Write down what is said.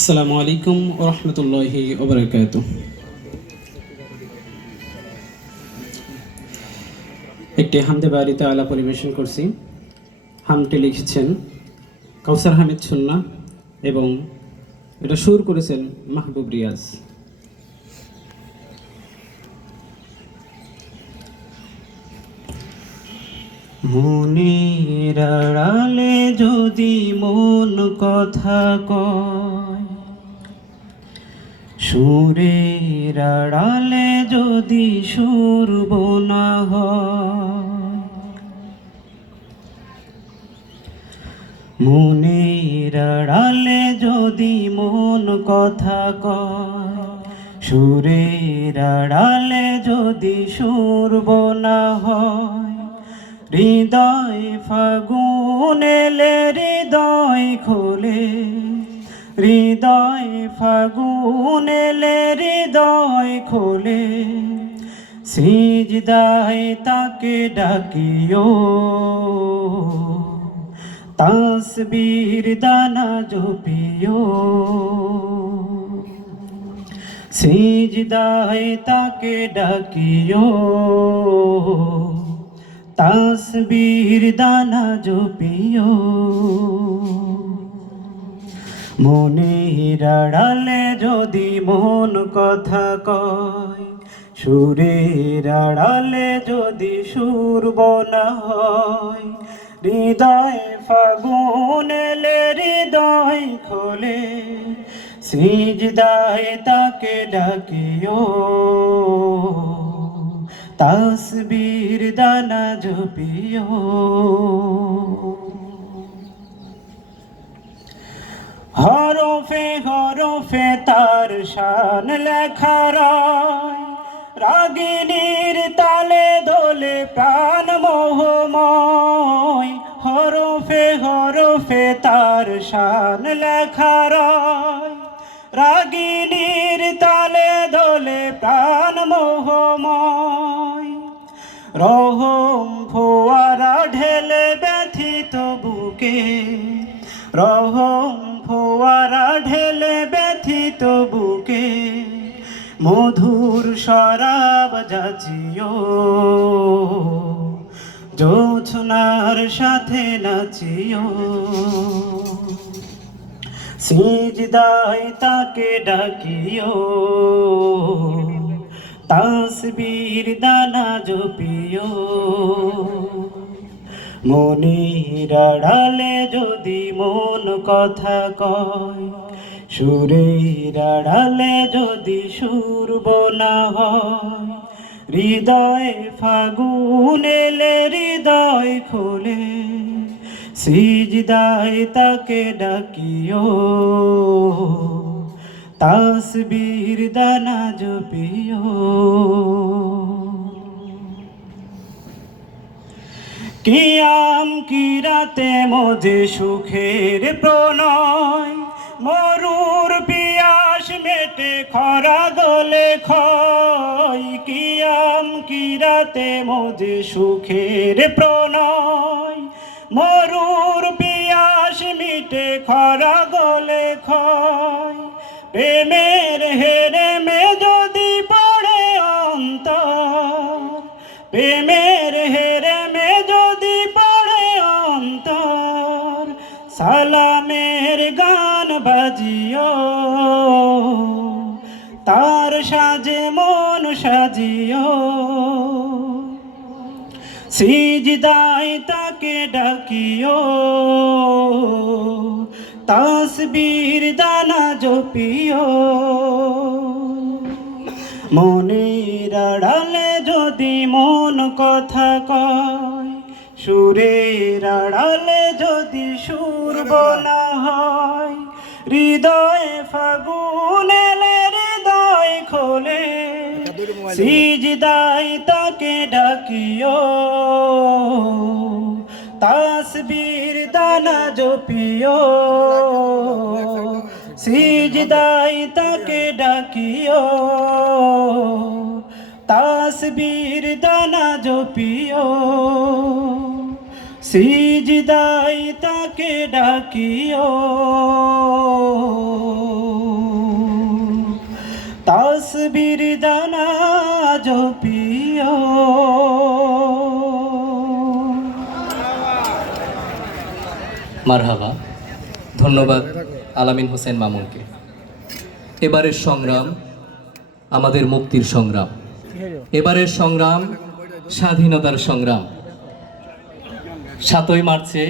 আসসালামু আলাইকুম ওয়া রাহমাতুল্লাহি ওয়া বারাকাতুহু। একটি হামদে বারি তাআলা পরিবেশন করছি। হামটি লিখেছেন কাউসার হামিদ সুন্না এবং এটা সুর করেছেন মাহবুব রিয়াজ। মনের আড়ালে যদি মন কথা কয়, সুরের আড়ালে যদি সুর বোনা হয়, মনের আড়ালে যদি মন কথা কয়, সুরের আড়ালে যদি সুর বোনা হয়, হৃদয় ফাগুন এলে হৃদয় খোলে, হৃদয় ফাগুন এলে হৃদয় খোলে, সিজদায় তাকে ডাকিও, তাসবীর দানা জপিও, সিজদায় তাকে ডাকিও, তাসবীর দানা জপিও। মনের আড়ালে যদি মন কথা কয়, সুরের আড়ালে যদি সুর বোনা হয়, হৃদয় ফাগুন এলে হৃদয় খোলে, সিজদায় তাকে ডাকিও, তাসবীর দানা জপিও। হরফে হরফে তার শান লেখা রয়, রাগিনীর তালে দোলে প্রাণ মোহময়, হরফে হরফে তার শান লেখা রয়, রাগিনীর তালে দোলে প্রাণ মোহময়, রহম ফোয়ারা ঢেলে ব্যথিত বুকে, রহম ফোয়ারা ঢেলে ব্যথিত বুকে, মধুর শরাব যাচিও, জোছনার সাথে নাচিও, সিজদায় তাকে ডাকিও, তাসবীর দানা জপিও। মনের আড়ালে যদি মন কথা কয়, সুরের আড়ালে যদি সুর বোনা হয়, হৃদয় ফাগুন এলে হৃদয় খোলে, সিজদায় তাকে ডাকিও, তাসবীর দানা জপিও। কিয়াম কিরাতে মজে সুখের প্রণয়, মরুর পিয়াস মেটে খরা গলে ক্ষয়, কিয়াম কিরাতে মজে সুখের প্রণয়, মরুর পিয়াস মিটে খরা গলে ক্ষয়, প্রেমের হেরেমে যদি পড়ে অন্তর, প্রেমের হেরেমে যদি পড়ে অন্তর, সালামের গান বাজিও, তার সাজে মন সাজিও, সিজদায় তাকে ডাকিও, তাসবীর দানা জপিও। মনের আড়ালে যদি মন কথা কয়, সুরের আড়ালে যদি সুর বোনা হয়, হৃদয়ে ফাগুন এলে হৃদয় খোলে, সিজদায় তাকে ডাকিও, তাসবীর দানা জপিও, সিজদায় তাকে ডাকিও, তাসবীর দানা জপিও। সিজদাই তাকে ডাকিও, তাসবির দানা জপিও। মারহাবা। ধন্যবাদ আলামিন হোসেন মামুনকে। এবারের সংগ্রাম আমাদের মুক্তির সংগ্রাম, এবারের সংগ্রাম স্বাধীনতার সংগ্রাম। 7ই মার্চে